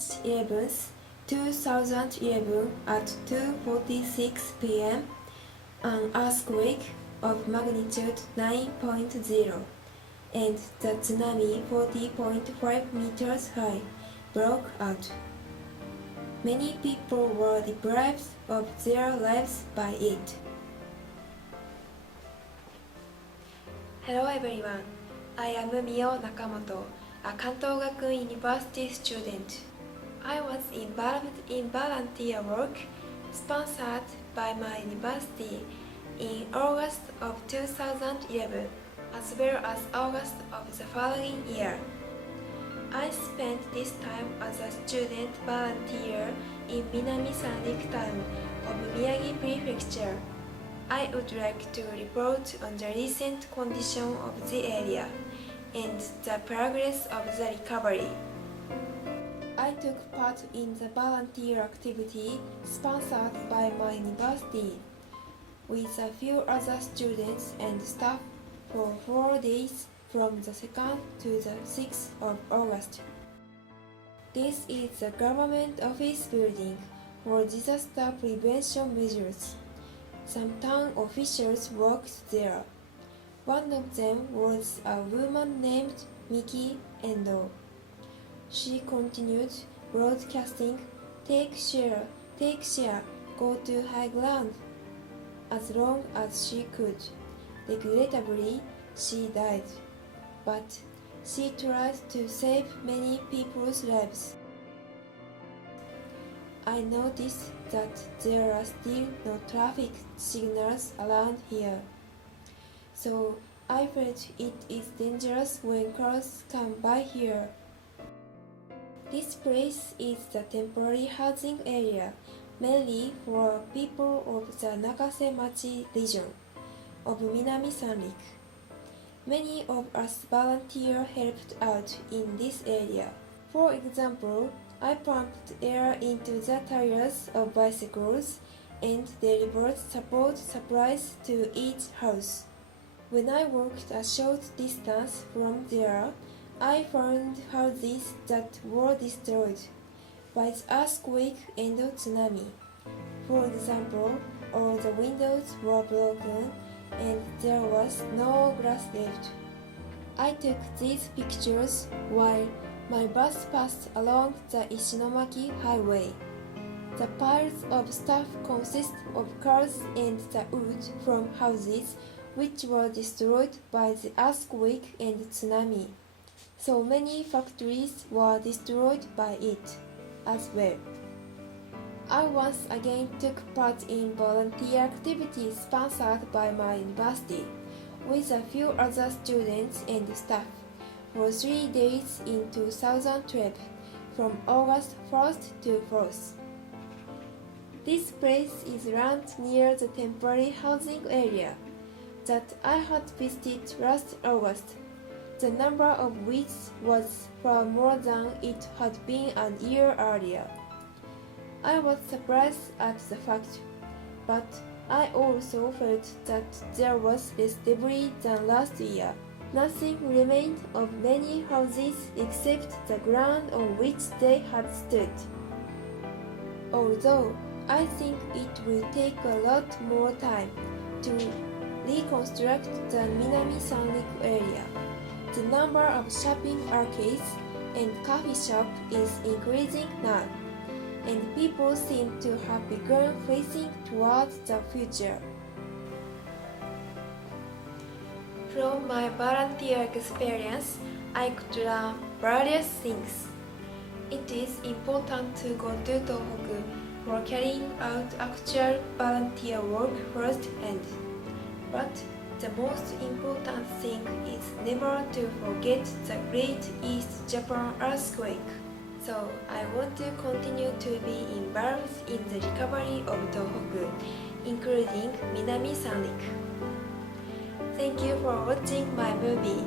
March 11th, 2011 at 2:46 p.m., an earthquake of magnitude 9.0 and the tsunami 40.5 meters high broke out. Many people were deprived of their lives by it. Hello everyone, I am Mio Nakamoto, a Kanto Gakuin University student. I was involved in volunteer work sponsored by my university in August of 2011 as well as August of the following year. I spent this time as a student volunteer in Minami Sanrik town of Miyagi Prefecture. I would like to report on the recent condition of the area and the progress of the recovery. I took part in the volunteer activity sponsored by my university with a few other students and staff for 4 days from the 2nd to the 6th of August. This is the government office building for disaster prevention measures. Some town officials worked there. One of them was a woman named Miki Endo. She continued broadcasting, "Take share, go to high ground," as long as she could. Regrettably, she died, but she tried to save many people's lives. I noticed that there are still no traffic signals around here, so I felt it is dangerous when cars come by here. This place is the temporary housing area, mainly for people of the Nakase-machi region of Minami Sanrik. Many of us volunteers helped out in this area. For example, I pumped air into the tires of bicycles and delivered support supplies to each house. When I walked a short distance from there, I found houses that were destroyed by the earthquake and tsunami. For example, all the windows were broken and there was no glass left. I took these pictures while my bus passed along the Ishinomaki Highway. The piles of stuff consist of cars and the wood from houses which were destroyed by the earthquake and tsunami. So many factories were destroyed by it as well. I once again took part in volunteer activities sponsored by my university with a few other students and staff for 3 days in 2012 from August 1st to 4th. This place is around near the temporary housing area that I had visited last August, the number of which was far more than it had been a year earlier. I was surprised at the fact, but I also felt that there was less debris than last year. Nothing remained of many houses except the ground on which they had stood. Although I think it will take a lot more time to reconstruct the Minami Sanrik area, the number of shopping arcades and coffee shops is increasing now, and people seem to have begun facing towards the future. From my volunteer experience, I could learn various things. It is important to go to Tohoku for carrying out actual volunteer work firsthand. But the most important thing is never to forget the Great East Japan earthquake. So I want to continue to be involved in the recovery of Tohoku, including Minami Sanrik. Thank you for watching my movie.